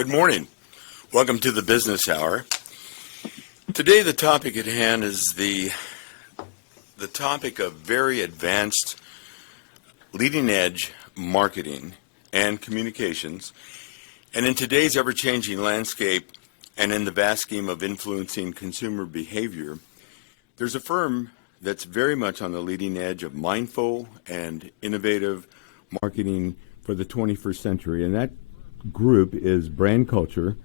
Good morning. Welcome to the Business Hour. Today the topic at hand is the topic of very advanced leading-edge marketing and communications. And in today's ever-changing landscape and in the vast scheme of influencing consumer behavior, there's a firm that's very much on the leading edge of mindful and innovative marketing for the 21st century, and that group is Brandculture.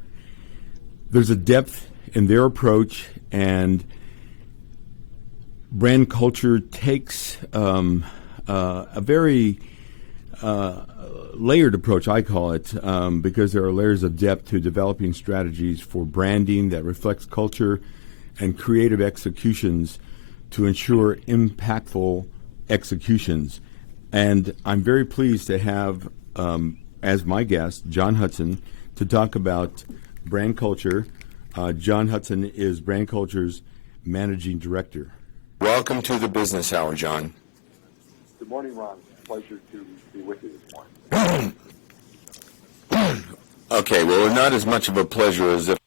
There's a depth in their approach, and Brandculture takes a very layered approach, I call it, because there are layers of depth to developing strategies for branding that reflects culture and creative executions to ensure impactful executions. And I'm very pleased to have as my guest, Jon Hutson, to talk about Brandculture. Jon Hutson is Brandculture's Managing Director. Welcome to the Business Hour, Jon. Good morning, Ron. Pleasure to be with you this morning. Okay, well, not as much of a pleasure as if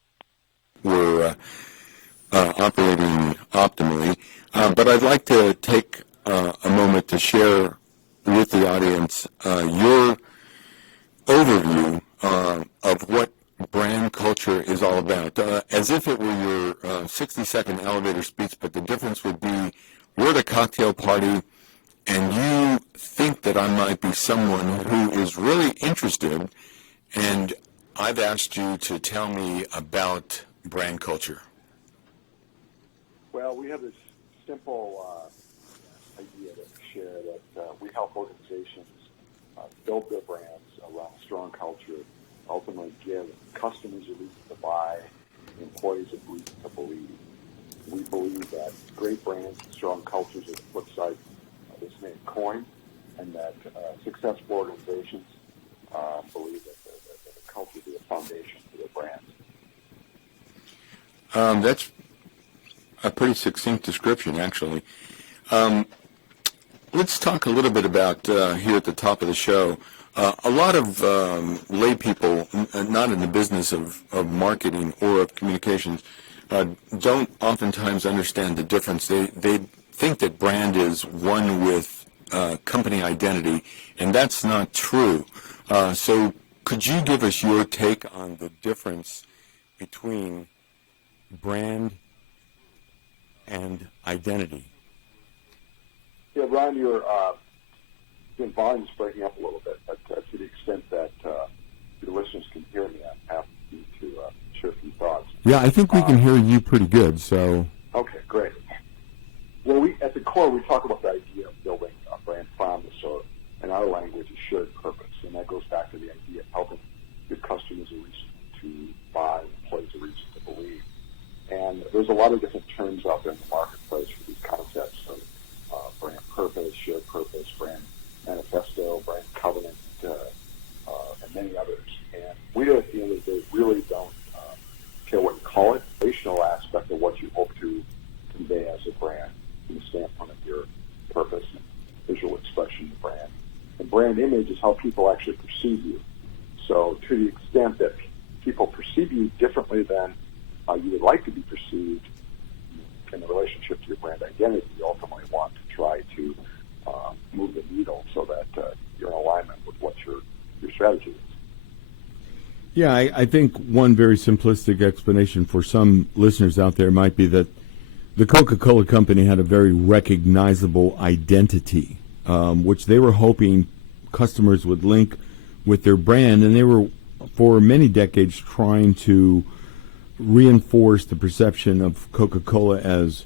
we're operating optimally, but I'd like to take a moment to share with the audience your overview of what Brandculture is all about, as if it were your 60-second elevator speech, but the difference would be we're at a cocktail party and you think that I might be someone who is really interested, and I've asked you to tell me about Brandculture. Well, we have this simple idea that we share that we help organizations build their brands around strong culture, ultimately give customers a reason to buy, employees a reason to believe. We believe that great brands and strong cultures are the flip side of this main coin, and that successful organizations believe that the culture be the foundation for their brands. That's a pretty succinct description, actually. Let's talk a little bit about, here at the top of the show, a lot of lay people, not in the business of marketing or of communications, don't oftentimes understand the difference. They think that brand is one with company identity, and that's not true. So could you give us your take on the difference between brand and identity? Yeah, Ron, your volume's breaking up a little bit, but to the extent that your listeners can hear me, I'm happy to share some thoughts. Yeah, I think we can hear you pretty good, so... Okay, great. Well, at the core, we talk about the idea of building a brand promise, or in our language, a shared purpose, and that goes back to the idea of helping your customers a reason to buy, employees a reason to believe. And there's a lot of different terms out there in the marketplace for these concepts of brand purpose, shared purpose, brand manifesto, brand covenant, and many others. And we, at the end of the day, really don't care what you call it. The relational aspect of what you hope to convey as a brand from the standpoint of your purpose and visual expression of the brand. And brand image is how people actually perceive you. So to the extent that people perceive you differently than you would like to be perceived in the relationship to your brand identity, you ultimately want to try to move the needle so that you're in alignment with what your strategy is. Yeah, I think one very simplistic explanation for some listeners out there might be that the Coca-Cola company had a very recognizable identity, which they were hoping customers would link with their brand, and they were, for many decades, trying to reinforce the perception of Coca-Cola as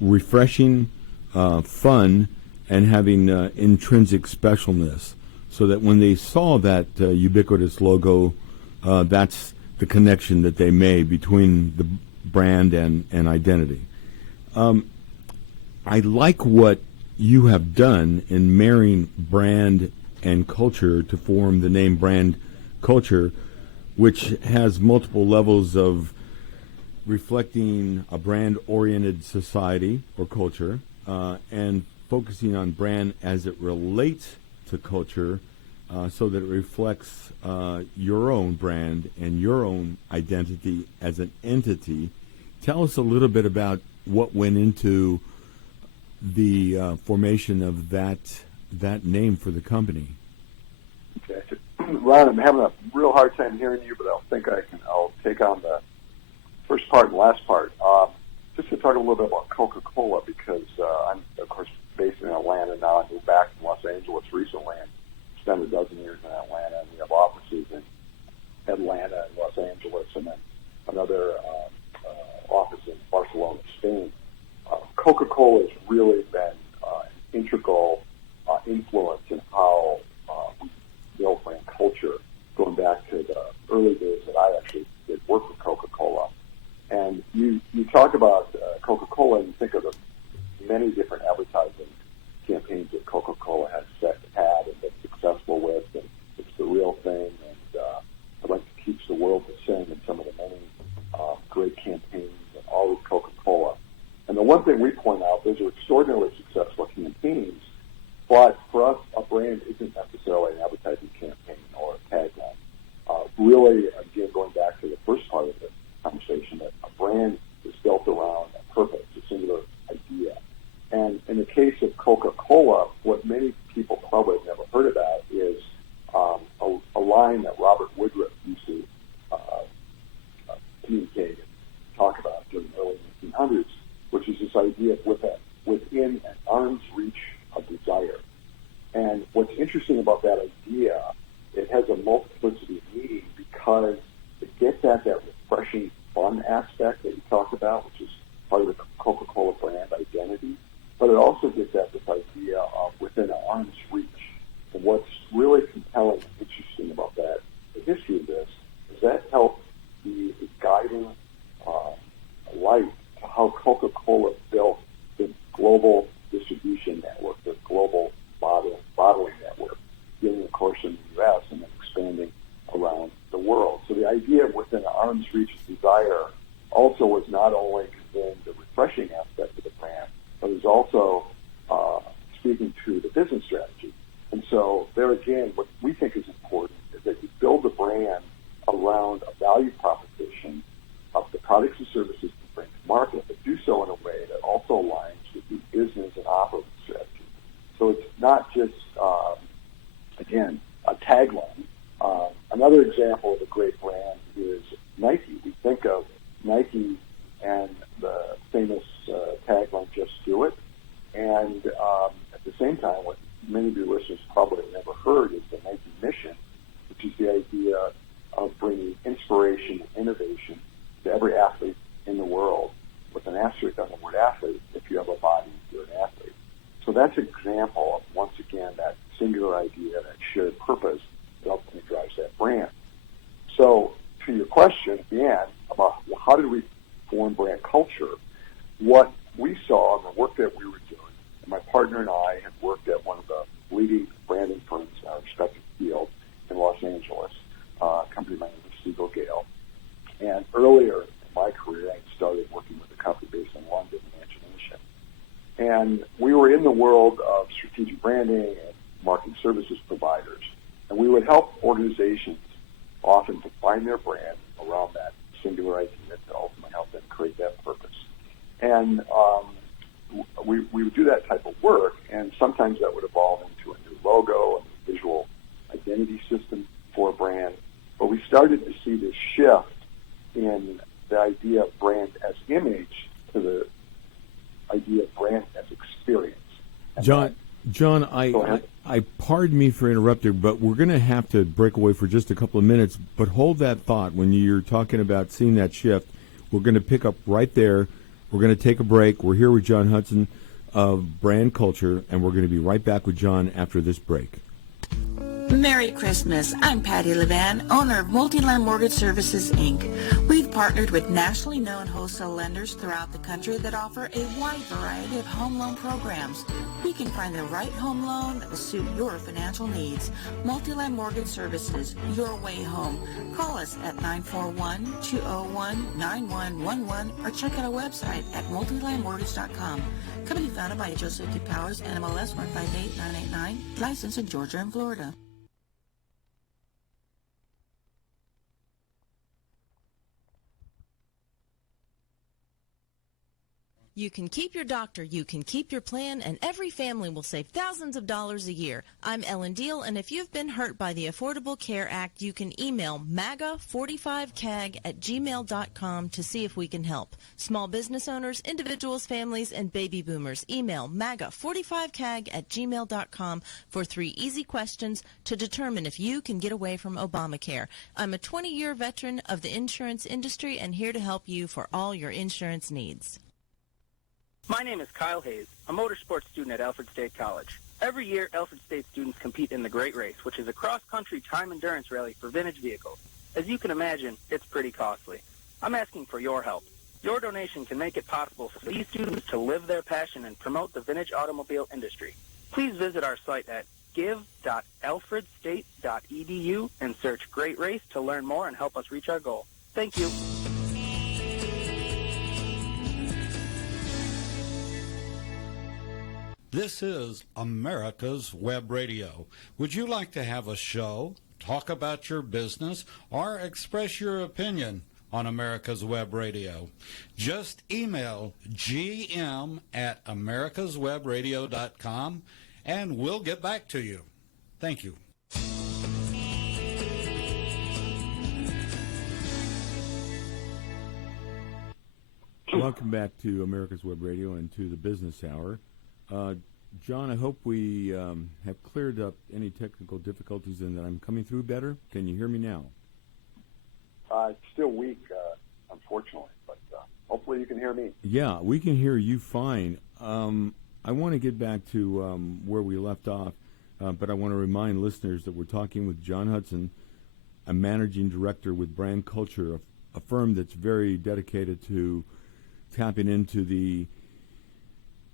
refreshing, fun, and having intrinsic specialness, so that when they saw that ubiquitous logo, that's the connection that they made between the brand and identity. I like what you have done in marrying brand and culture to form the name Brandculture, which has multiple levels of reflecting a brand-oriented society or culture, and focusing on brand as it relates to culture, so that it reflects your own brand and your own identity as an entity. Tell us a little bit about what went into the formation of that name for the company. Okay. Ron, I'm having a real hard time hearing you, but I'll take on the first part and last part. Just to talk a little bit about Coca-Cola, because I'm, of course, based in Atlanta now. I moved back from Los Angeles recently and spent a dozen years in Atlanta, and we have offices in Atlanta and Los Angeles, and then another office in Barcelona, Spain. Coca-Cola has really been an integral influence in how we built brand culture, going back to the early days that I actually did work with Coca-Cola. And you talk about Coca-Cola, and you think of the many different advertising campaigns that Coca-Cola has had and been successful with, and it's the real thing, and I'd like to teach the world to sing, and some of the many great campaigns and all with Coca-Cola. And the one thing we point out, those are extraordinarily successful campaigns, but for us, a brand isn't necessarily an advertising campaign or a tagline. Really, again, going back to the first part of the conversation, that a brand is built around a purpose, a singular idea. And in the case of Coca-Cola, what many people probably have never heard about is a line that Robert Woodruff used to communicate and talk about during the early 1900s, which is this idea of within an arm's reach of desire. And what's interesting about that idea, it has a multiplicity of meaning because it gets at that refreshing fun aspect that you talked about, which is part of the Coca-Cola brand identity. But it also gets at this idea of within an arm's reach. And what's really compelling and interesting about that, the history of this, is that helped be a guiding light to how Coca-Cola built the global distribution network, the global bottling network, beginning, of course, in the U.S. and then expanding around the world. So the idea of within an arm's reach of desire also was not only conveying the refreshing aspect of the brand, but is also speaking to the business strategy. And so there again, what we think is important is that you build a brand around a value proposition of the products and services you bring to market, but do so in a way that also aligns with the business and operating strategy. So it's not just, again, a tagline. Another example of a great brand is Nike. We think of Nike and the famous tagline, "Just Do It." And at the same time, what many of your listeners probably have never heard is the Nike mission, which is the idea of bringing inspiration and innovation to every athlete in the world, with an asterisk on the word athlete. If you have a body, you're an athlete. So that's an example of, once again, that singular idea, that shared purpose that ultimately drives that brand. So to your question, again, about how did we form brand culture, what we saw in the work that we were doing, and my partner and I had worked at one of the leading branding firms in our respective field in Los Angeles, a company by the name of Siegel Gale. And earlier in my career, I started working with a company based in London, Imagination. And we were in the world of strategic branding and marketing services providers. And we would help organizations often define their brand around that singular idea to ultimately help them create that purpose. And we would do that type of work, and sometimes that would evolve into a new logo, a new visual identity system for a brand. But we started to see this shift in the idea of brand as image to the idea of brand as experience. And Jon, I pardon me for interrupting, but we're going to have to break away for just a couple of minutes. But hold that thought. When you're talking about seeing that shift, we're going to pick up right there. We're going to take a break. We're here with Jon Hutson of Brandculture, and we're going to be right back with Jon after this break. Merry Christmas. I'm Patty Levan, owner of Multiland Mortgage Services, Inc. We've partnered with nationally known wholesale lenders throughout the country that offer a wide variety of home loan programs. We can find the right home loan that will suit your financial needs. Multiland Mortgage Services, your way home. Call us at 941-201-9111 or check out our website at multilandmortgage.com. Company founded by Joseph D. Powers, NMLS 158989, licensed in Georgia and Florida. You can keep your doctor, you can keep your plan, and every family will save thousands of dollars a year. I'm Ellen Deal, and if you've been hurt by the Affordable Care Act, you can email MAGA45CAG@gmail.com to see if we can help. Small business owners, individuals, families, and baby boomers, email MAGA45CAG@gmail.com for 3 easy questions to determine if you can get away from Obamacare. I'm a 20-year veteran of the insurance industry and here to help you for all your insurance needs. My name is Kyle Hayes, a motorsports student at Alfred State College. Every year, Alfred State students compete in the Great Race, which is a cross-country time endurance rally for vintage vehicles. As you can imagine, it's pretty costly. I'm asking for your help. Your donation can make it possible for these students to live their passion and promote the vintage automobile industry. Please visit our site at give.alfredstate.edu and search Great Race to learn more and help us reach our goal. Thank you. This is America's Web Radio. Would you like to have a show, talk about your business, or express your opinion on America's Web Radio? Just email gm@americaswebradio.com and we'll get back to you. Thank you. Welcome back to America's Web Radio and to the Business Hour. John, I hope we have cleared up any technical difficulties and that I'm coming through better. Can you hear me now? It's still weak, unfortunately, but hopefully you can hear me. Yeah, we can hear you fine. I want to get back to where we left off, but I want to remind listeners that we're talking with Jon Hutson, a managing director with Brandculture, a firm that's very dedicated to tapping into the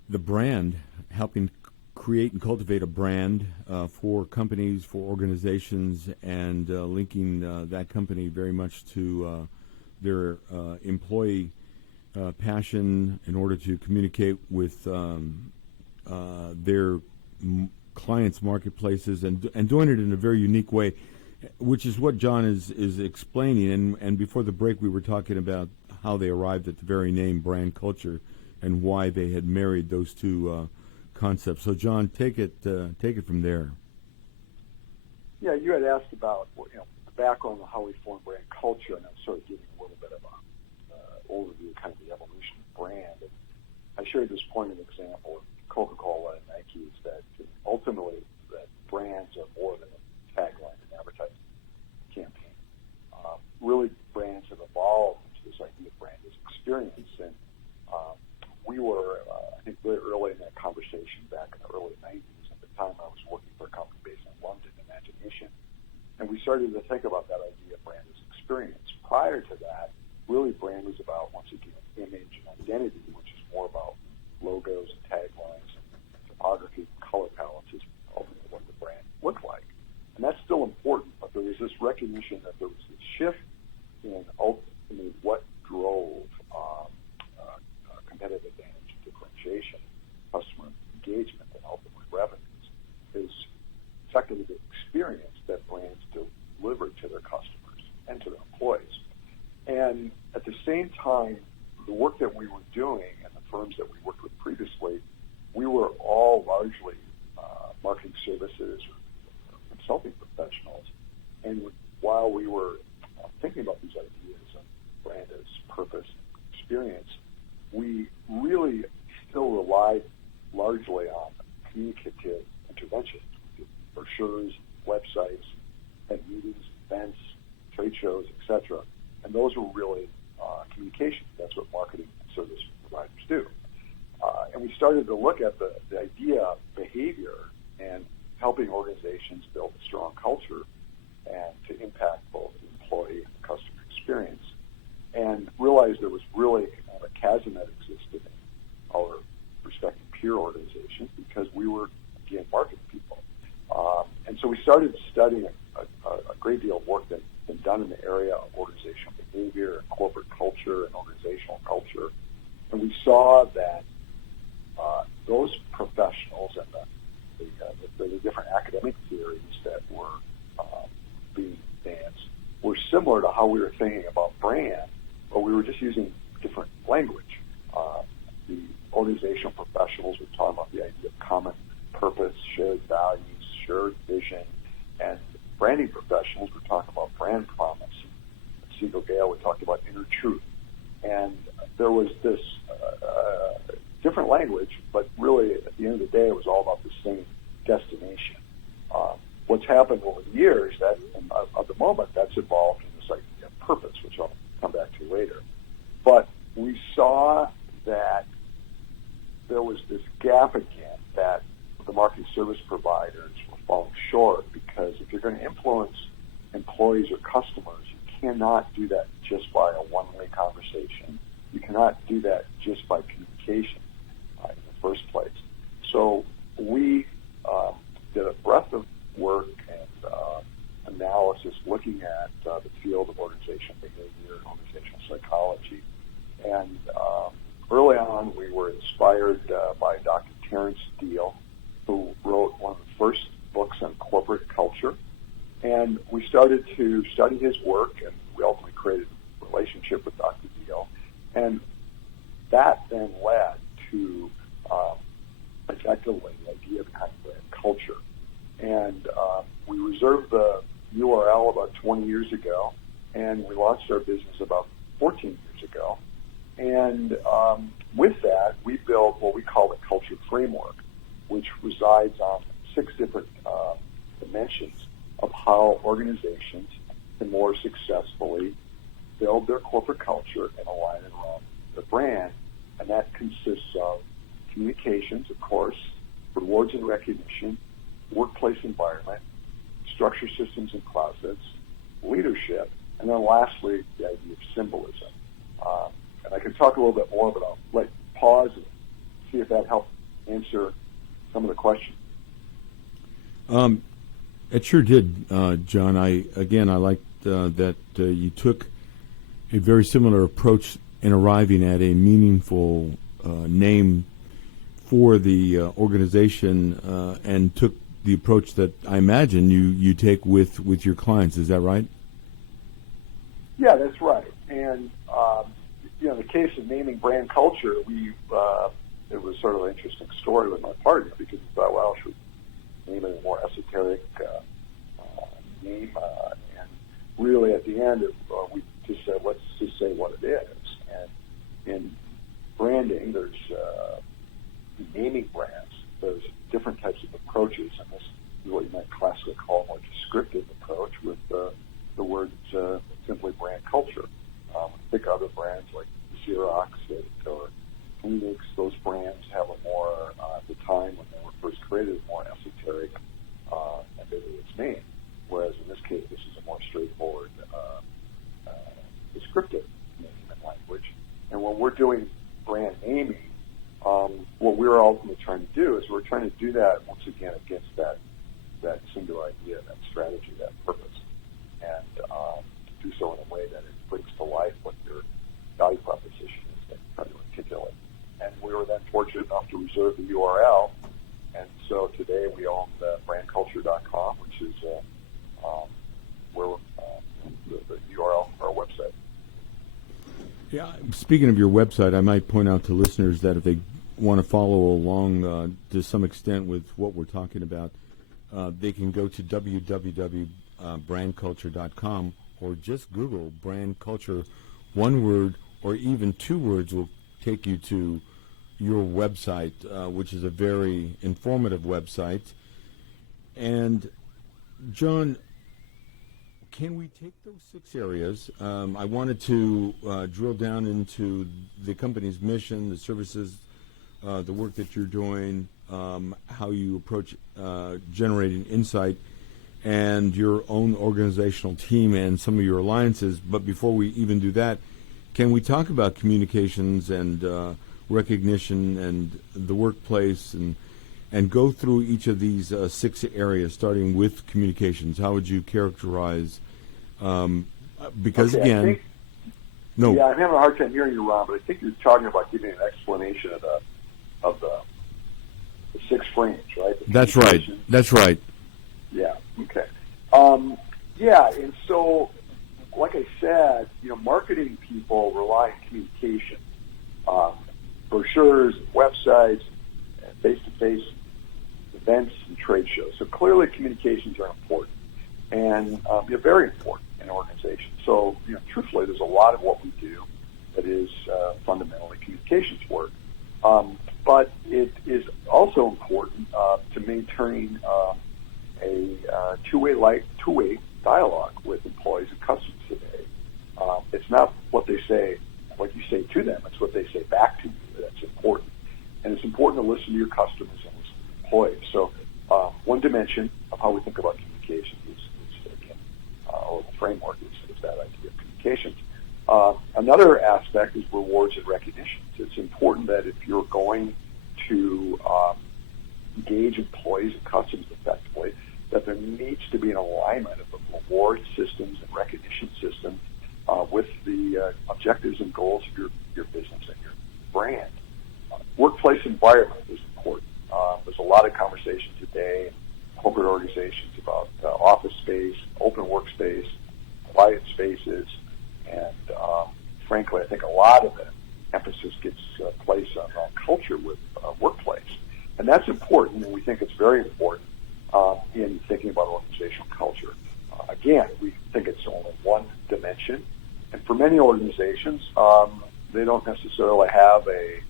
brand, helping create and cultivate a brand for companies, for organizations, and linking that company very much to their employee passion in order to communicate with their clients' marketplaces and doing it in a very unique way, which is what John is explaining. And before the break, we were talking about how they arrived at the very name Brandculture and why they had married those two concepts. So, John, take it from there. Yeah, you had asked about the background of how we formed Brandculture, and I'm sort of giving a little bit of an overview, kind of the evolution of brand. And I shared this point of example with Coca-Cola and Nike is that ultimately that brands are more than a tagline and advertising campaign. Really, brands have evolved into this idea of brand as experience, and we were, I think, very early in that conversation back in the early 90s. At the time, I was working for a company based in London, Imagination, and we started to think about that idea of brand as experience. Prior to that, really, brand was about, once again, image and identity, which is more about logos and taglines and typography and color palettes is ultimately what the brand looked like. And that's still important, but there was this recognition that there was this shift in ultimately what drove competitive advantage, differentiation, customer engagement, and ultimately revenues is effectively the experience that brands deliver to their customers and to their employees. And at the same time, the work that we were doing and the firms that we worked with previously, we were all largely marketing services or consulting professionals. And while we were thinking about these ideas of brand as purpose and experience, we really still relied largely on communicative interventions, brochures, websites, and meetings, events, trade shows, etc. And those were really communications. That's what marketing and service providers do. And we started to look at the idea of behavior and helping organizations build a strong culture and to impact both the employee and the customer experience, and realized there was really kind of a chasm that existed in our respective peer organizations because we were, again, marketing people. And so we started studying a great deal of work that had been done in the area of organizational behavior and corporate culture and organizational culture. And we saw that those professionals and the different academic theories that were being advanced were similar to how we were thinking about brand, but we were just using different language. The organizational professionals, we're talking about the idea of common purpose, shared values, shared vision, and branding professionals, we're talking about brand promise. At Siegel Gale, we talked about inner truth. And there was this different language, but really at the end of the day, it was all about the same destination. What's happened over the years, that at the moment, that's evolved in this idea of purpose, which I'll come back to later. But we saw that there was this gap again, that the marketing service providers were falling short, because if you're going to influence employees or customers, you cannot do that just by a one-way conversation. You cannot do that just by communication in the first place. So we did a breadth of work and analysis looking at the field of organizational behavior and organizational psychology. And early on, we were inspired by Dr. Terrence Deal, who wrote one of the first books on corporate culture. And we started to study his work, and we ultimately created a relationship with Dr. Deal. And that then led to effectively the idea behind brand culture. And we reserved the URL about 20 years ago, and we launched our business about 14 years ago. And with that, we built what we call the culture framework, which resides on 6 different dimensions of how organizations can more successfully build their corporate culture and align it around the brand. And that consists of communications, of course, rewards and recognition, workplace environment, structure, systems, and process, leadership, and then lastly, the idea of symbolism. And I can talk a little bit more, but I'll let pause and see if that helps answer some of the questions. It sure did, John. I liked that you took a very similar approach in arriving at a meaningful name for the organization, and took the approach that I imagine you take with your clients. Is that right? Yeah, that's right. And in the case of naming brand culture, it was sort of an interesting story with my partner, because we thought, well, should we name it a more esoteric name? And really, at the end, we just said, let's just say what it is. And in branding, there's naming brands. There's different types of approaches, and this is what you might classically call a more descriptive approach, with the words simply brand culture. Think other brands like Xerox or Kleenex. Those brands have a more, at the time when they were first created, more esoteric ambiguous name. Whereas in this case, this is a more straightforward, descriptive name and language. And when we're doing brand naming, what we're ultimately trying to do is we're trying to do that once again against that singular idea, that strategy, that purpose, and do so in a way that it brings to life what your value proposition is that you're trying to articulate. And we were then fortunate enough to reserve the URL, and so today we own the brandculture.com, which is where the URL for our website. Yeah. Speaking of your website, I might point out to listeners that if they want to follow along to some extent with what we're talking about, they can go to www.brandculture.com, or just Google brand culture, one word or even 2 words will take you to your website, which is a very informative website. And John, can we take those 6 areas? I wanted to drill down into the company's mission, the services, the work that you're doing, how you approach generating insight, and your own organizational team and some of your alliances. But before we even do that, can we talk about communications and recognition and the workplace, and go through each of these 6 areas, starting with communications? How would you characterize? Because okay, again, no. Yeah, I'm having a hard time hearing you, Ron, but I think you're talking about giving an explanation of the 6 frames, right? That's right. That's right. Yeah. Okay. Yeah, and so, like I said, marketing people rely on communication brochures, websites, face-to-face events and trade shows. So clearly communications are important, and they're very important in organizations. So, truthfully, there's a lot of what we do that is fundamentally communications work. But it is also important to maintain a two-way dialogue with employees and customers today. It's not what they say, what you say to them, it's what they say back to you that's important. And it's important to listen to your customers and listen to your employees. So one dimension of how we think about communications is again, or the framework is that idea of communications. Another aspect is rewards and recognitions. It's important that if you're going to engage employees and customers effectively, that there needs to be an alignment of the reward systems and recognition systems with the objectives and goals of your business and your brand. Workplace environment is important. There's a lot of conversation today in corporate organizations about office space, open workspace, quiet spaces, and frankly, I think a lot of the emphasis gets placed on culture with workplace. And that's important, and we think it's very important in thinking about organizational culture. Again, we think it's only one dimension, and for many organizations, they don't necessarily have a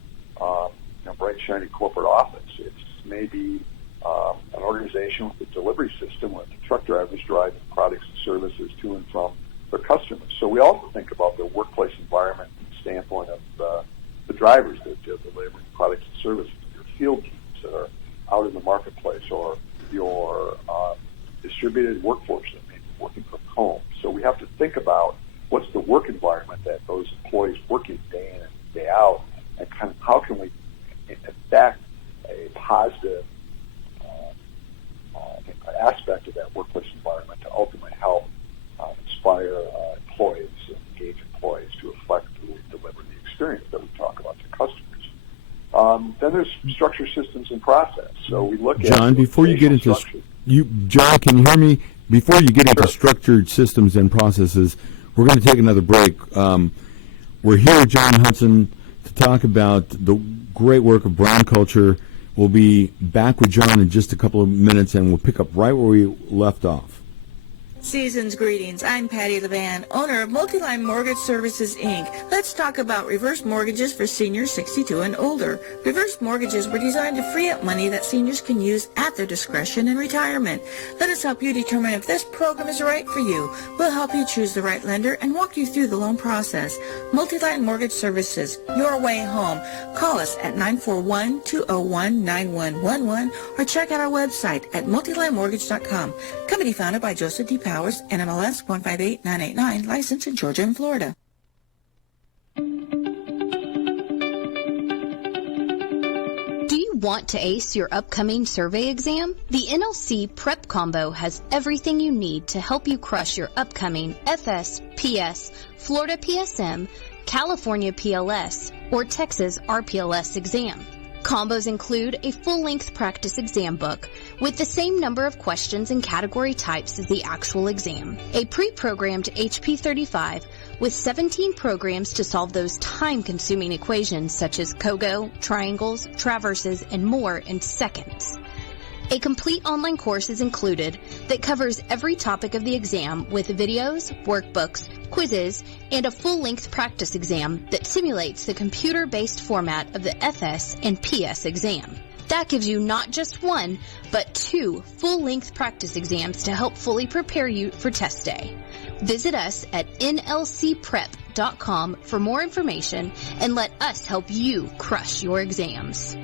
bright, shiny corporate office. It's maybe an organization with a delivery system with truck drivers driving products and services to and from their customers. So we also think about the workplace environment from the standpoint of the drivers that are delivering products and services, your field teams that are out in the marketplace, or your distributed workforce that may be working from home. So we have to think about what's the work environment that those employees working day in and day out, and kind of how can we affect a positive aspect of that workplace environment to ultimately help inspire employees and engage employees to effectively deliver the experience that we talk about to customers. Then there's structure, systems, and process. So we look at John, before you get into John, can you hear me? Before you get into structured systems and processes, we're going to take another break. We're here with Jon Hutson to talk about the great work of Brandculture. We'll be back with John in just a couple of minutes, and we'll pick up right where we left off. Season's greetings. I'm Patty Levan, owner of Multiline Mortgage Services, Inc. Let's talk about reverse mortgages for seniors 62 and older. Reverse mortgages were designed to free up money that seniors can use at their discretion in retirement. Let us help you determine if this program is right for you. We'll help you choose the right lender and walk you through the loan process. Multiline Mortgage Services, your way home. Call us at 941-201-9111 or check out our website at multilinemortgage.com. Company founded by Joseph D. Powers, NMLS 158989, licensed in Georgia and Florida. Do you want to ace your upcoming survey exam? The NLC Prep Combo has everything you need to help you crush your upcoming FS, PS, Florida PSM, California PLS, or Texas RPLS exam. Combos include a full-length practice exam book with the same number of questions and category types as the actual exam, a pre-programmed HP35 with 17 programs to solve those time-consuming equations such as COGO, triangles, traverses, and more in seconds. A complete online course is included that covers every topic of the exam with videos, workbooks, quizzes, and a full-length practice exam that simulates the computer-based format of the FS and PS exam. That gives you not just one, but two full-length practice exams to help fully prepare you for test day. Visit us at nlcprep.com for more information and let us help you crush your exams.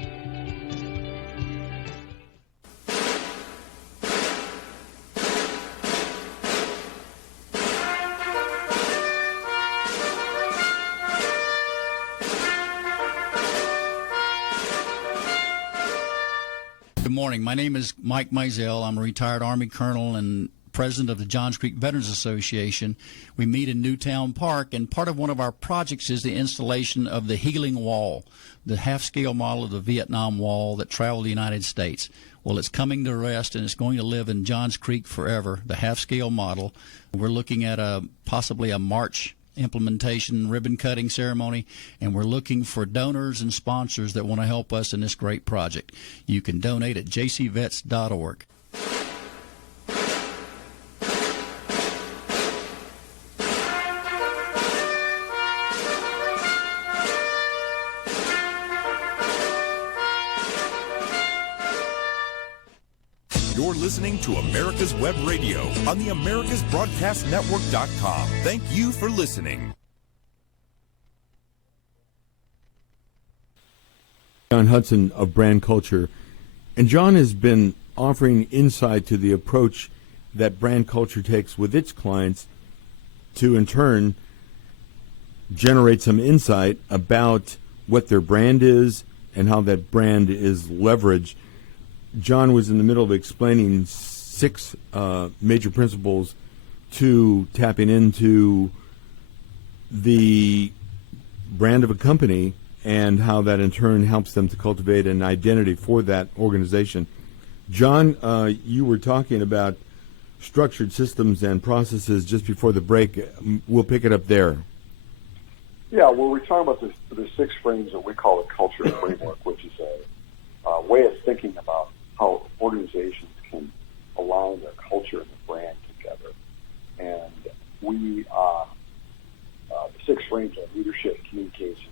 Good morning. My name is Mike Mizell. I'm a retired Army colonel and president of the Johns Creek Veterans Association. We meet in Newtown Park, and part of one of our projects is the installation of the Healing Wall, the half-scale model of the Vietnam Wall that traveled the United States. Well, it's coming to rest, and it's going to live in Johns Creek forever, the half-scale model. We're looking at possibly a March implementation, ribbon cutting ceremony, and we're looking for donors and sponsors that want to help us in this great project. You can donate at jcvets.org. You're listening to America's Web Radio on the AmericasBroadcastNetwork.com. Thank you for listening. Jon Hutson of Brandculture. And Jon has been offering insight to the approach that Brandculture takes with its clients to, in turn, generate some insight about what their brand is and how that brand is leveraged. Jon was in the middle of explaining 6 major principles to tapping into the brand of a company and how that in turn helps them to cultivate an identity for that organization. Jon, you were talking about structured systems and processes just before the break. We'll pick it up there. Yeah, well, we're talking about the 6 frames that we call a culture framework, which is a way of thinking about how organizations can align their culture and the brand together. And we, the 6 frames are leadership, communications,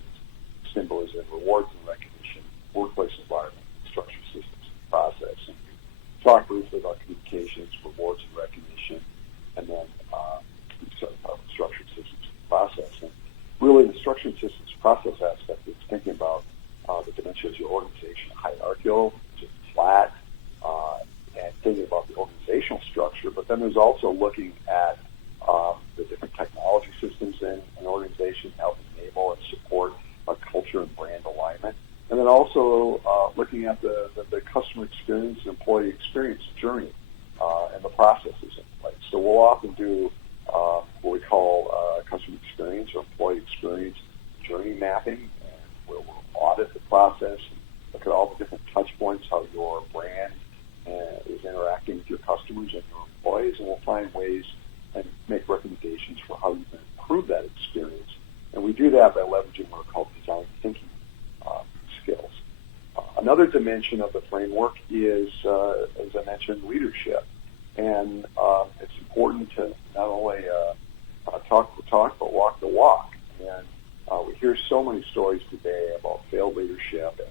symbolism, rewards and recognition, workplace environment, structured systems, process. And we talked briefly about communications, rewards and recognition, and then structured systems and process. And really the structured systems process aspect is thinking about the dimensions of your organization, hierarchical, just flat, and thinking about the organizational structure. But then there's also looking at the different technology systems in an organization, help enable and support a culture and brand alignment. And then also looking at the customer experience, employee experience journey, and the processes in place. So we'll often do what we call customer experience or employee experience journey mapping, and we'll audit the process and look at all the different touch points, how your brand is interacting with your customers and your employees, and we'll find ways and make recommendations for how you can improve that experience. And we do that by leveraging what are called design thinking skills. Another dimension of the framework is, as I mentioned, leadership. And it's important to not only talk the talk, but walk the walk. And we hear so many stories today about failed leadership and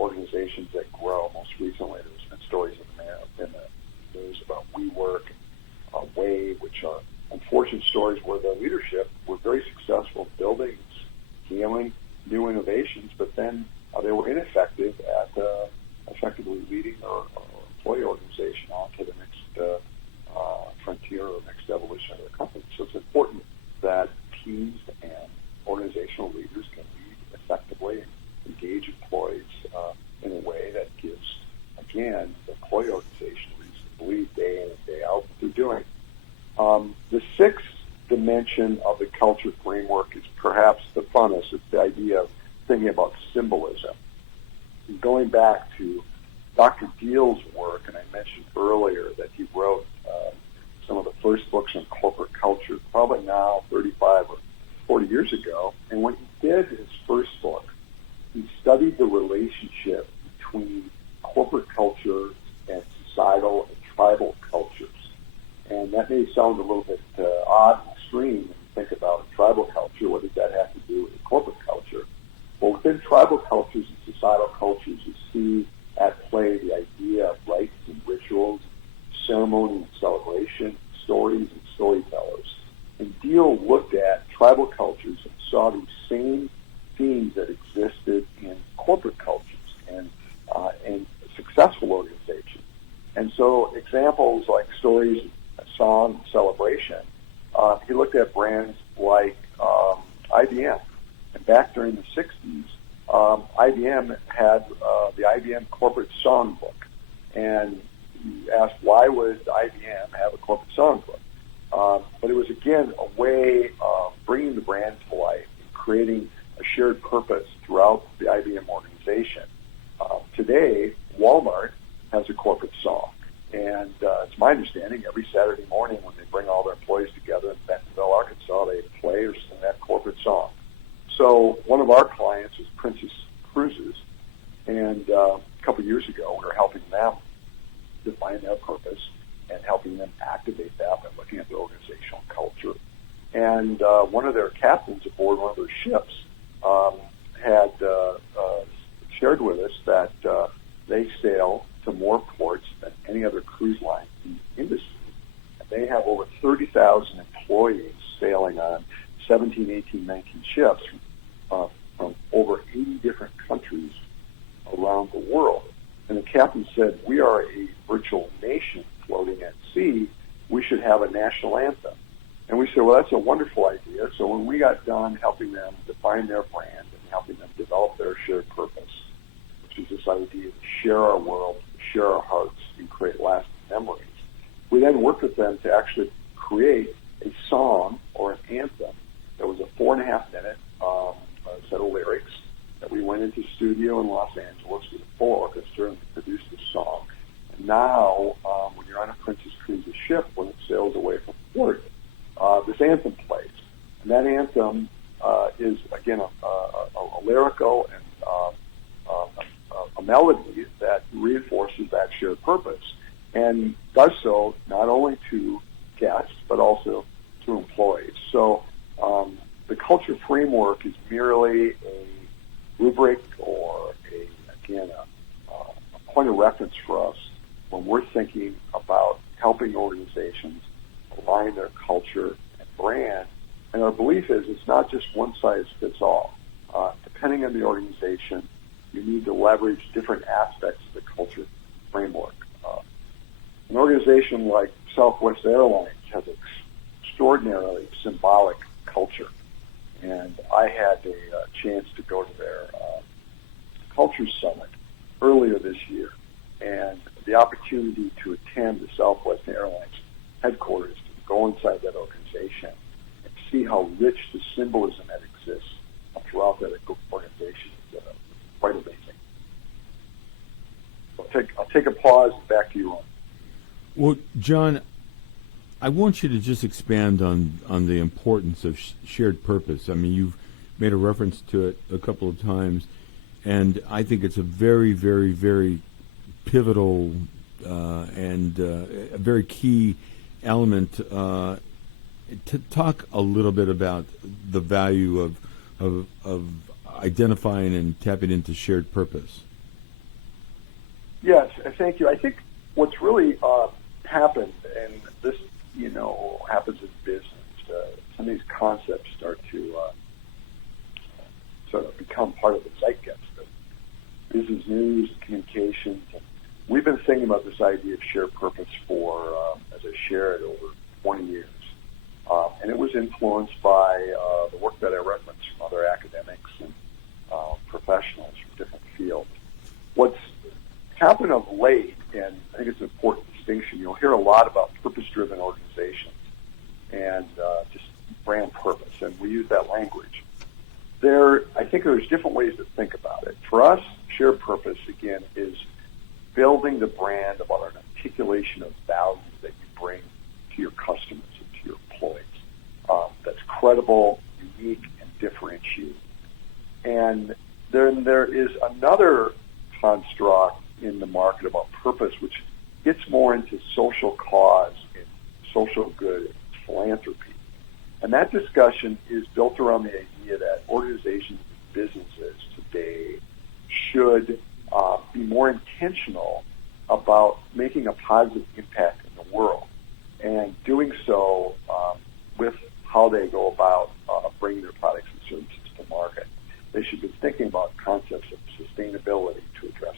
organizations that grow. Most recently, there's been stories in the news about WeWork and Wave, which are unfortunate stories where the leadership were very successful building, scaling new innovations, but then they were ineffective at effectively leading their employee organization on to the next frontier or next evolution of their company. So it's important that teams and organizational leaders can lead effectively and engage employees in a way that gives, again, the employee organization reason to believe day in and day out what they're doing. The 6th dimension of the culture framework is perhaps the funnest. It's the idea of thinking about symbolism. And going back to Dr. Deal's work, and I mentioned earlier that he wrote some of the first books on corporate culture, probably now 35 or 40 years ago. And when he did his first book, he studied the relationship between corporate culture and societal and tribal cultures. And that may sound a little bit odd and extreme when you think about a tribal culture. What does that have to do with a corporate culture? Well, within tribal cultures and societal cultures, you see at play the idea of rites and rituals, ceremony and celebration, stories and storytellers. And Deal looked at tribal cultures and saw these same themes that existed in corporate cultures and successful organizations. And so examples like stories, song, celebration, he looked at brands like IBM. And back during the 60s, IBM had the IBM Corporate Songbook. And he asked, why would IBM have a corporate songbook? But it was, again, a way of bringing the brand to life and creating a shared purpose throughout the IBM organization. Today, Walmart has a corporate song. And it's my understanding every Saturday morning when they bring all their employees together in Bentonville, Arkansas, they play or sing that And one of their captains aboard one of their ships had shared with us that they sail to more ports than any other cruise line in the industry. And they have over 30,000 employees sailing on 17, 18, 19 ships from over 80 different countries around the world. And the captain said, we are a virtual nation floating at sea. We should have a national anthem. And we said, well, that's a wonderful idea. So when we got done helping them define their brand and helping them develop their shared purpose, which is this idea to share our world, share our hearts, and create lasting memories, we then worked with them to actually create a song or an anthem that was a 4.5-minute set of lyrics that we went into studio in Los Angeles with a full orchestra and produced this song. And now, when you're on a Princess Cruises ship, when it sails away from port, this anthem plays. And that anthem is, again, a lyrical and a melody that reinforces that shared purpose and does so not only to guests but also to employees. So the culture framework is merely a rubric or a point of reference for us when we're thinking about helping organizations align their culture and brand. And our belief is it's not just one size fits all. Depending on the organization, you need to leverage different aspects of the culture framework. An organization like Southwest Airlines has an extraordinarily symbolic culture. And I had a chance to go to their culture summit earlier this year. And the opportunity to attend the Southwest Airlines headquarters, to go inside that organization and see how rich the symbolism that exists throughout that organization is quite amazing. I'll take a pause. Back to you, Ron. Well, Jon, I want you to just expand on the importance of shared purpose. I mean, you've made a reference to it a couple of times, and I think it's a very, very, very pivotal and a very key element. To talk a little bit about the value of identifying and tapping into shared purpose. Yes, thank you. I think what's really happened, and this happens in business, some of these concepts start to sort of become part of the zeitgeist of business news, communications. And we've been thinking about this idea of shared purpose for, as I shared, over 20 years. And it was influenced by the work that I referenced from other academics and professionals from different fields. What's happened of late, and I think it's an important distinction, you'll hear a lot about purpose-driven organizations and just brand purpose, and we use that language. I think there's different ways to think about it. For us, shared purpose, again, is building the brand about an articulation of values that you bring to your customers and to your employees. That's credible, unique, and differentiated. And then there is another construct in the market about purpose, which gets more into social cause and social good and philanthropy. And that discussion is built around the idea that organizations and businesses today should be more intentional about making a positive impact in the world, and doing so with how they go about bringing their products and services to market. They should be thinking about concepts of sustainability to address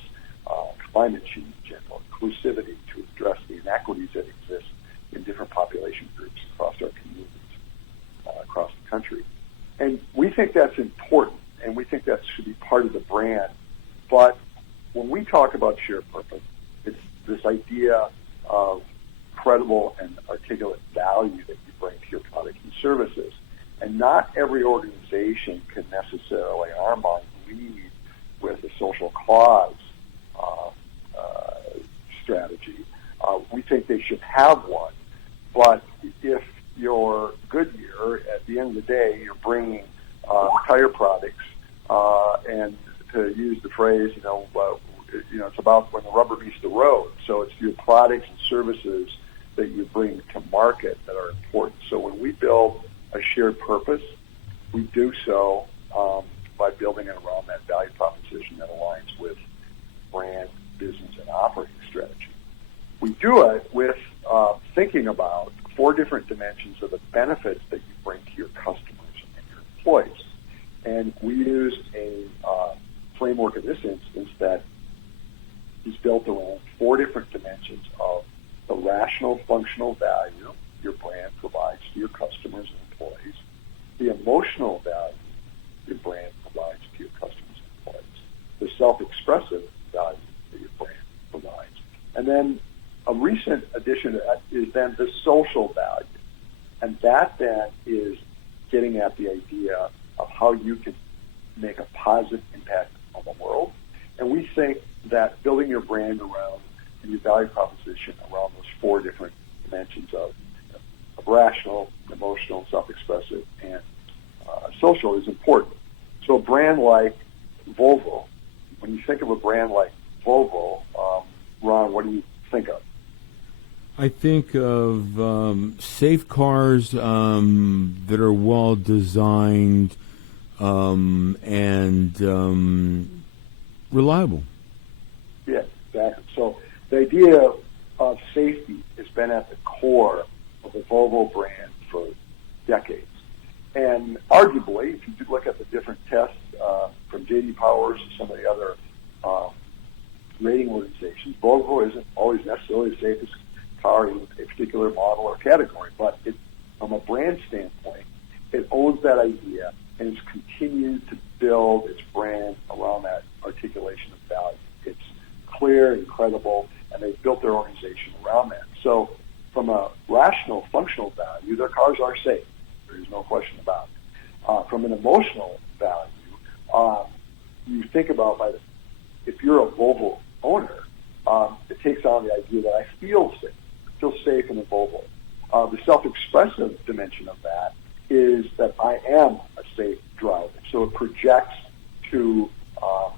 climate change and inclusivity to address the inequities that exist in different population groups across our communities, across the country. And we think that's important, and we think that should be part of the brand. But when we talk about shared purpose, it's this idea of credible and articulate value that you bring to your products and services. And not every organization can necessarily, in our mind, lead with a social cause strategy. We think they should have one, but if you're Goodyear, at the end of the day, you're bringing tire products, and to use the phrase, it's about when the rubber meets the road. So it's your products and services that you bring to market that are important. So when we build a shared shared purpose, we do so by building it around that value proposition that aligns with brand, business, and operating strategy. We do it with thinking about 4 different dimensions of the benefits that you bring to your customers and your employees. And we use a framework in this instance that is built around 4 different dimensions of the rational, functional value your brand provides to your customers and employees, the emotional value your brand provides to your customers and employees, the self-expressive value that your brand provides, and then a recent addition to that is then the social value. And that then is getting at the idea of how you can make a positive impact on the world. And we think that building your brand around and your value proposition around those 4 different dimensions of rational, emotional, self-expressive, and social is important. So a brand like Volvo, when you think of a brand like Volvo, Ron, what do you think of? I think of safe cars that are well designed and reliable. Yeah, exactly. So the idea of safety has been at the core of the Volvo brand for decades. And arguably, if you look at the different tests from J.D. Powers and some of the other rating organizations, Volvo isn't always necessarily the safest car in a particular model or category, but from a brand standpoint, it owns that idea and it's continued to build its brand around that articulation of value. It's clear and credible, and they've built their organization around that. So from a rational, functional value, their cars are safe. There's no question about it. From an emotional value, you think about if you're a Volvo owner, it takes on the idea that I feel safe in a Volvo. The self-expressive dimension of that is that I am a safe driver. So it projects to our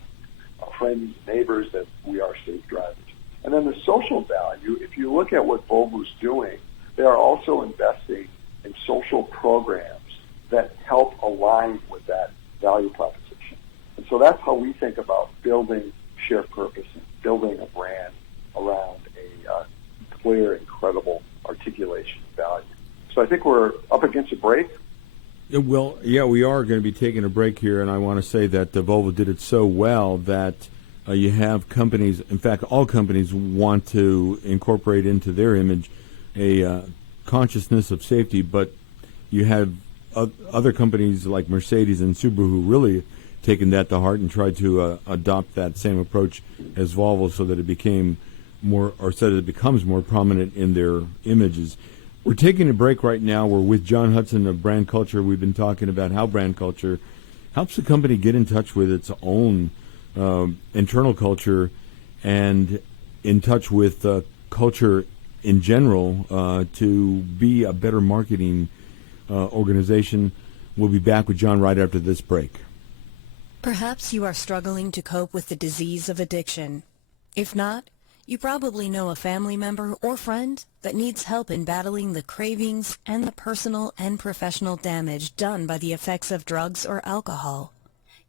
friends, neighbors, that we are safe drivers. And then the social value, if you look at what Volvo's doing, they are also investing in social programs that help align with that value proposition. And so that's how we think about building shared purpose and building a brand around a clear and credible articulation of value. So I think we're up against a break. Well, yeah, we are going to be taking a break here, and I want to say that Volvo did it so well that you have companies, in fact, all companies want to incorporate into their image a consciousness of safety, but you have other companies like Mercedes and Subaru who really taken that to heart and tried to adopt that same approach as Volvo so that it became more, or so that it becomes more prominent in their images. We're taking a break right now. We're with Jon Hutson of Brandculture. We've been talking about how Brandculture helps the company get in touch with its own internal culture and in touch with culture in general to be a better marketing organization. We'll be back with Jon right after this break. Perhaps you are struggling to cope with the disease of addiction. If not, you probably know a family member or friend that needs help in battling the cravings and the personal and professional damage done by the effects of drugs or alcohol.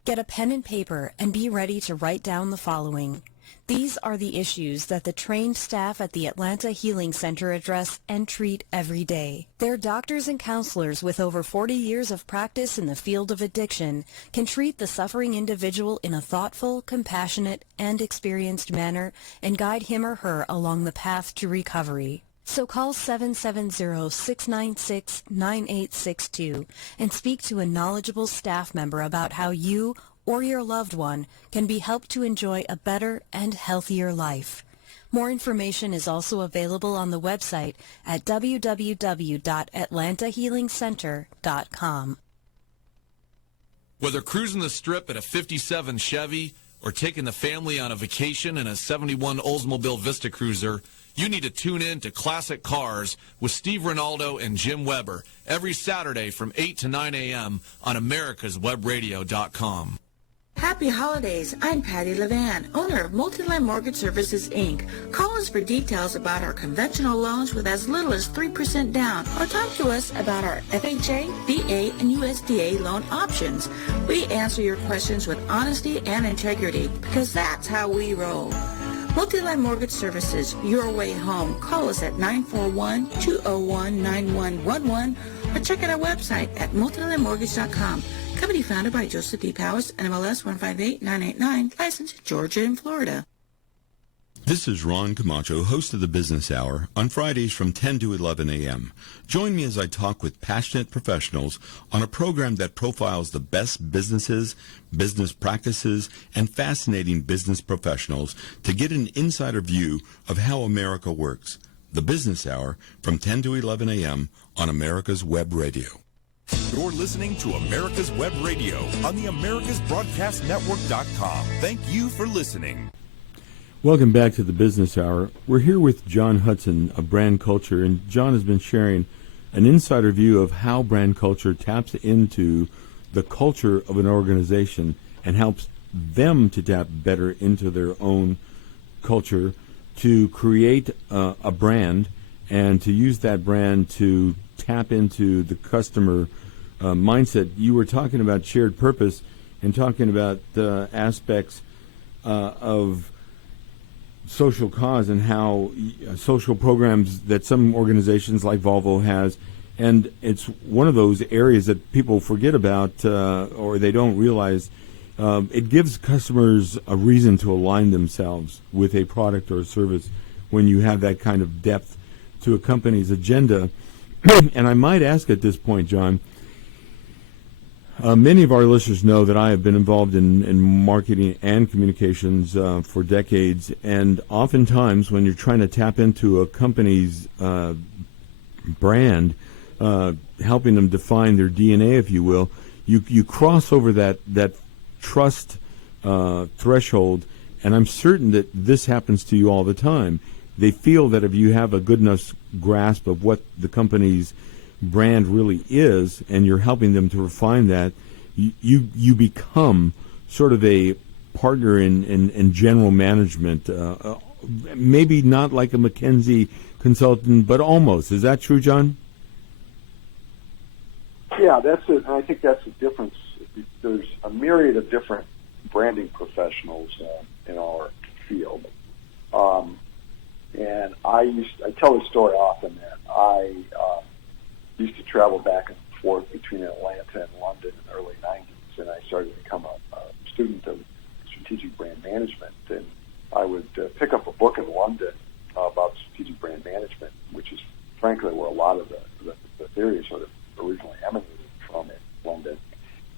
Get a pen and paper and be ready to write down the following. These are the issues that the trained staff at the Atlanta Healing Center address and treat every day. Their doctors and counselors with over 40 years of practice in the field of addiction can treat the suffering individual in a thoughtful, compassionate, and experienced manner and guide him or her along the path to recovery. So call 770-696-9862 and speak to a knowledgeable staff member about how you or your loved one can be helped to enjoy a better and healthier life. More information is also available on the website at www.atlantahealingcenter.com. Whether cruising the strip in a 57 Chevy or taking the family on a vacation in a 71 Oldsmobile Vista Cruiser, you need to tune in to Classic Cars with Steve Ronaldo and Jim Weber every Saturday from 8 to 9 a.m. on americaswebradio.com. Happy holidays. I'm Patty Levan, owner of Multiline Mortgage Services, Inc. Call us for details about our conventional loans with as little as 3% down, or talk to us about our FHA, VA, and USDA loan options. We answer your questions with honesty and integrity because that's how we roll. Multiline Mortgage Services, your way home. Call us at 941-201-9111 or check out our website at multilinemortgage.com. Company founded by Joseph D. Powers, NMLS 158989, licensed Georgia and Florida. This is Ron Comacho, host of the Business Hour, on Fridays from 10 to 11 a.m. Join me as I talk with passionate professionals on a program that profiles the best businesses, business practices, and fascinating business professionals to get an insider view of how America works. The Business Hour from 10 to 11 a.m. on America's Web Radio. You're listening to America's Web Radio on the AmericasBroadcastNetwork.com. Thank you for listening. Welcome back to the Business Hour. We're here with Jon Hutson of Brandculture, and Jon has been sharing an insider view of how brand culture taps into the culture of an organization and helps them to tap better into their own culture to create a brand and to use that brand to tap into the customer mindset. You were talking about shared purpose and talking about the aspects of social cause and how social programs that some organizations like Volvo has, and it's one of those areas that people forget about or they don't realize. It gives customers a reason to align themselves with a product or a service when you have that kind of depth to a company's agenda. And I might ask at this point, Jon, many of our listeners know that I have been involved in marketing and communications for decades, and oftentimes when you're trying to tap into a company's brand, helping them define their DNA, if you will, you cross over that trust threshold, and I'm certain that this happens to you all the time. They feel that if you have a good enough grasp of what the company's brand really is, and you're helping them to refine that, you become sort of a partner in general management. Maybe not like a McKinsey consultant, but almost. Is that true, Jon? Yeah, that's it. And I think that's the difference. There's a myriad of different branding professionals in our field. And I tell this story often that I used to travel back and forth between Atlanta and London in the early 90s, and I started to become a student of strategic brand management. And I would pick up a book in London about strategic brand management, which is frankly where a lot of the theory sort of originally emanated from in London.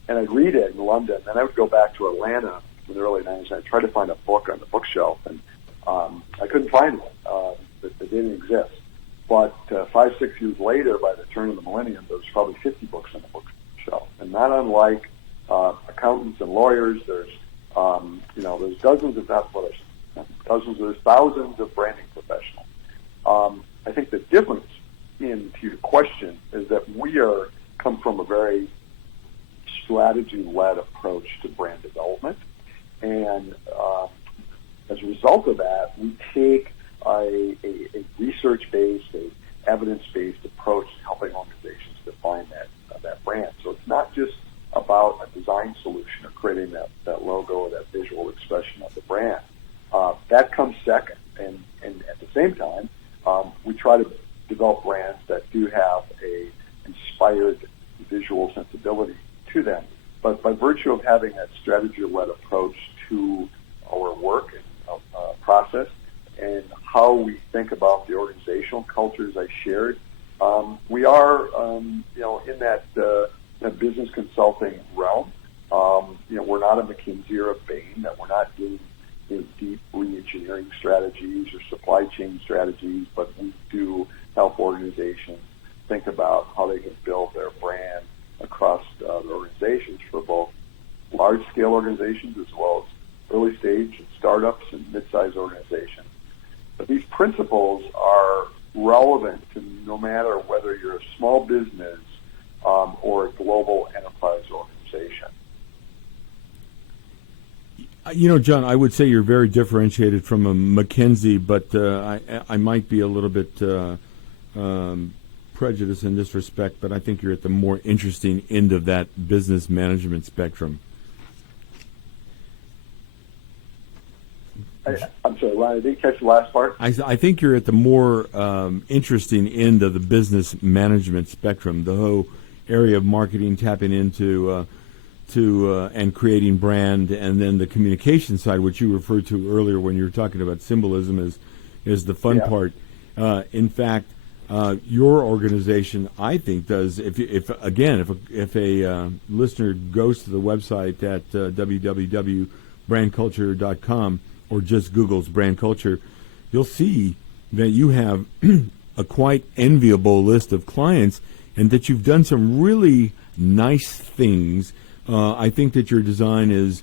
And I'd read it in London, and I would go back to Atlanta in the early 90s, and I'd try to find a book on the bookshelf, and I couldn't find it. It didn't exist. But 5-6 years later, by the turn of the millennium, there was probably 50 books on the bookshelf. And not unlike accountants and lawyers, there's dozens, if not there's thousands of branding professionals. I think the difference to your question is that we come from a very strategy-led approach to brand development. And as a result of that, we take a research-based, a evidence-based approach to helping organizations define that brand. So it's not just about a design solution or creating that logo or that visual expression of the brand. That comes second. And at the same time, we try to develop brands that do have a inspired visual sensibility to them. But by virtue of having that strategy-led approach to our work and process and how we think about the organizational cultures I shared, we are, in that business consulting realm. We're not a McKinsey or a Bain, that we're not doing deep re-engineering strategies or supply chain strategies, but we do help organizations think about how they can build their brand across the organizations for both large-scale organizations as well as early-stage and startups and mid-sized organizations. But these principles are relevant to no matter whether you're a small business or a global enterprise organization. John, I would say you're very differentiated from a McKinsey, but I might be a little bit prejudiced in this respect, but I think you're at the more interesting end of that business management spectrum. I'm sorry, Ryan, I didn't catch the last part. I think you're at the more interesting end of the business management spectrum, the whole area of marketing, tapping into and creating brand, and then the communication side, which you referred to earlier when you were talking about symbolism, is the fun part. In fact, your organization, I think, does. If a listener goes to the website at www.brandculture.com or just Google's brand culture, you'll see that you have a quite enviable list of clients, and that you've done some really nice things. I think that your design is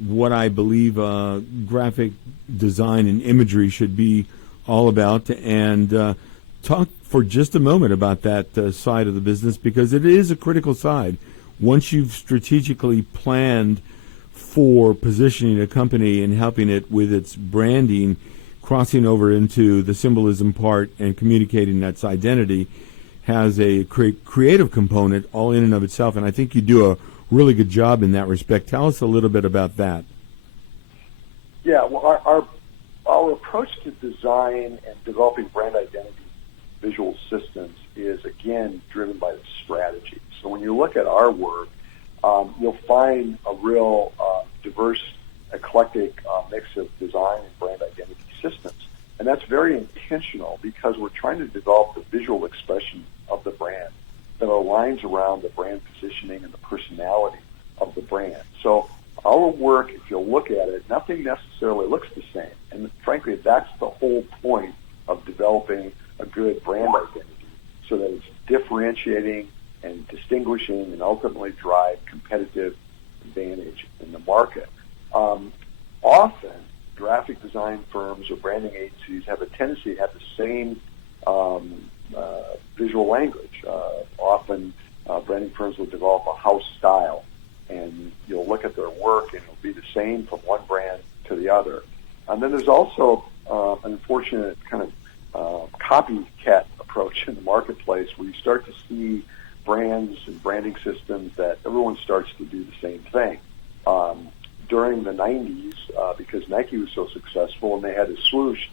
what I believe graphic design and imagery should be all about. And talk for just a moment about that side of the business, because it is a critical side. Once you've strategically planned for positioning a company and helping it with its branding, crossing over into the symbolism part and communicating that's identity has a creative component all in and of itself. And I think you do a really good job in that respect. Tell us a little bit about that. Yeah, well, our approach to design and developing brand identity visual systems is, again, driven by the strategy. So when you look at our work, you'll find a real diverse, eclectic mix of design and brand identity systems. And that's very intentional, because we're trying to develop the visual expression of the brand that aligns around the brand positioning and the personality of the brand. So our work, if you'll look at it, nothing necessarily looks the same. And frankly, that's the whole point of developing a good brand identity, so that it's differentiating and distinguishing and ultimately drive competitive advantage in the market. Often, graphic design firms or branding agencies have a tendency to have the same visual language. Often, branding firms will develop a house style, and you'll look at their work, and it'll be the same from one brand to the other. And then there's also an unfortunate kind of copycat approach in the marketplace, where you start to see brands and branding systems that everyone starts to do the same thing. During the 90s, because Nike was so successful and they had a swoosh,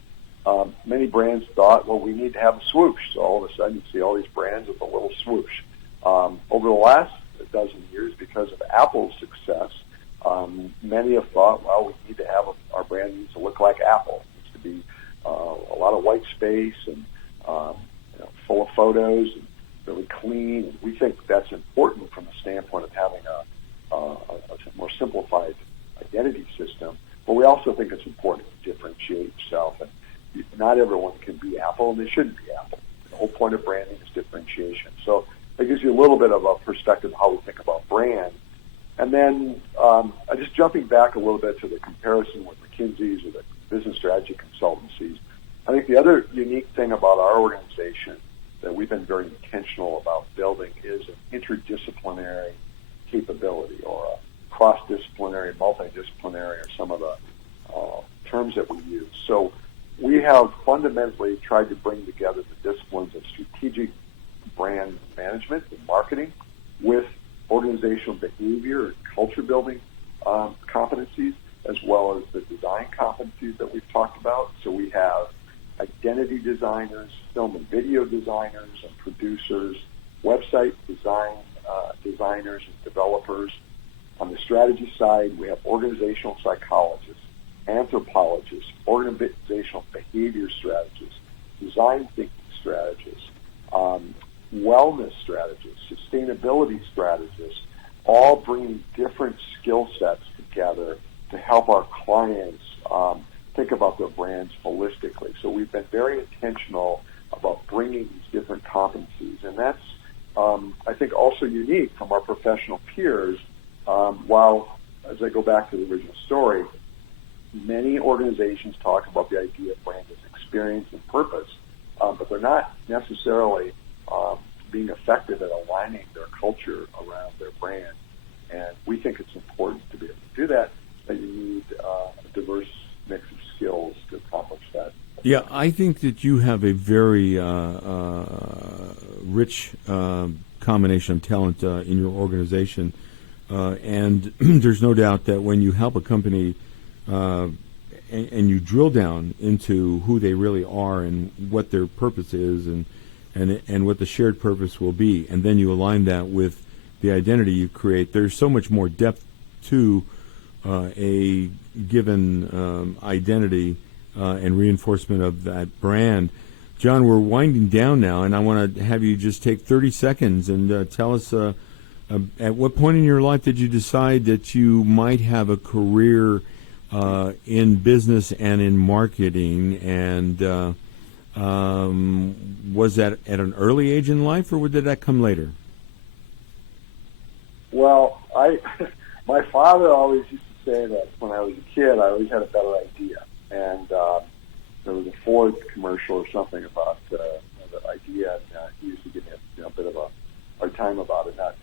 many brands thought, well, we need to have a swoosh. So all of a sudden you see all these brands with a little swoosh. Over the last dozen years, because of Apple's success, many have thought, well, we need to have our brand needs to look like Apple. It needs to be a lot of white space and full of photos and really clean. And we think that's important from the standpoint of having a more simplified identity system. But we also think it's important to differentiate yourself. And not everyone can be Apple, and they shouldn't be Apple. The whole point of branding is differentiation. So that gives you a little bit of a perspective of how we think about brand. And then just jumping back a little bit to the comparison with McKinsey's or the business strategy consultancies, I think the other unique thing about our organization that we've been very intentional about building is an interdisciplinary capability, or a cross-disciplinary, multidisciplinary, or some of the terms that we use. So we have fundamentally tried to bring together the disciplines of strategic brand management and marketing with organizational behavior and culture building competencies, as well as the design competencies that we've talked about. So we have identity designers, film and video designers and producers, website designers and developers. On the strategy side, we have organizational psychologists, anthropologists, organizational behavior strategists, design thinking strategists, wellness strategists, sustainability strategists, all bringing different skill sets together to help our clients think about their brands holistically. So we've been very intentional about bringing these different competencies, and that's, I think, also unique from our professional peers. While, as I go back to the original story, many organizations talk about the idea of brand as experience and purpose, but they're not necessarily being effective at aligning their culture around their brand. And we think it's important to be able to do that. that you need a diverse mix of skills to accomplish that. Yeah, I think that you have a very rich combination of talent in your organization, and there's no doubt that when you help a company and you drill down into who they really are and what their purpose is and what the shared purpose will be, and then you align that with the identity you create, there's so much more depth to a given identity and reinforcement of that brand. Jon, we're winding down now, and I want to have you just take 30 seconds and tell us at what point in your life did you decide that you might have a career in business and in marketing, and was that at an early age in life, or did that come later? Well, my father always used to say that when I was a kid, I always had a better idea. And there was a Ford commercial or something about the idea, and he used to give me a bit of a hard time about it, not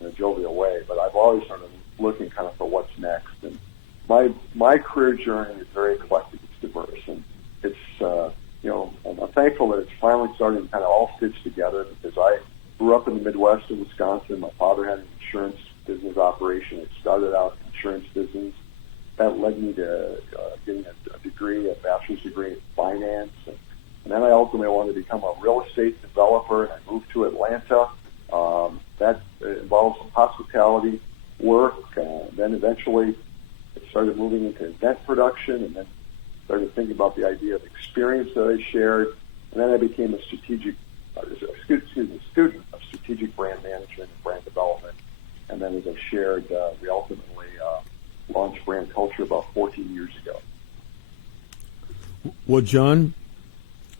in a jovial way, but I've always sort of looking kind of for what's next. And my career journey is very eclectic, it's diverse, and it's, I'm thankful that it's finally starting to kind of all stitch together, because I grew up in the Midwest in Wisconsin. My father had an insurance business operation. It started out in insurance business. That led me to getting a degree, a bachelor's degree in finance. And then I ultimately wanted to become a real estate developer, and I moved to Atlanta. That involves some hospitality work. Then eventually I started moving into event production, and then started thinking about the idea of experience that I shared. And then I became a student of strategic brand management and brand development. And then, as I shared, we ultimately launched Brandculture about 14 years ago. Well, Jon,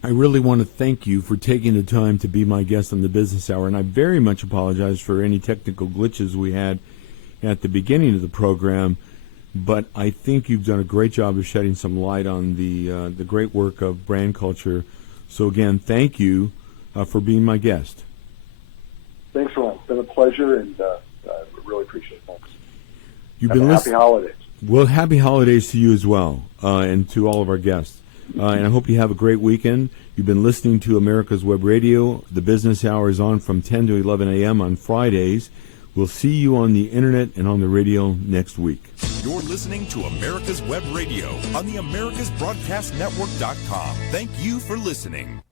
I really want to thank you for taking the time to be my guest on the Business Hour, and I very much apologize for any technical glitches we had at the beginning of the program, but I think you've done a great job of shedding some light on the great work of Brandculture. So again, thank you for being my guest. Thanks, Ron. It's been a pleasure, and I really appreciate it. Thanks. Happy holidays. Well, happy holidays to you as well, and to all of our guests. And I hope you have a great weekend. You've been listening to America's Web Radio. The Business Hour is on from 10 to 11 a.m. on Fridays. We'll see you on the Internet and on the radio next week. You're listening to America's Web Radio on the AmericasBroadcastNetwork.com. Thank you for listening.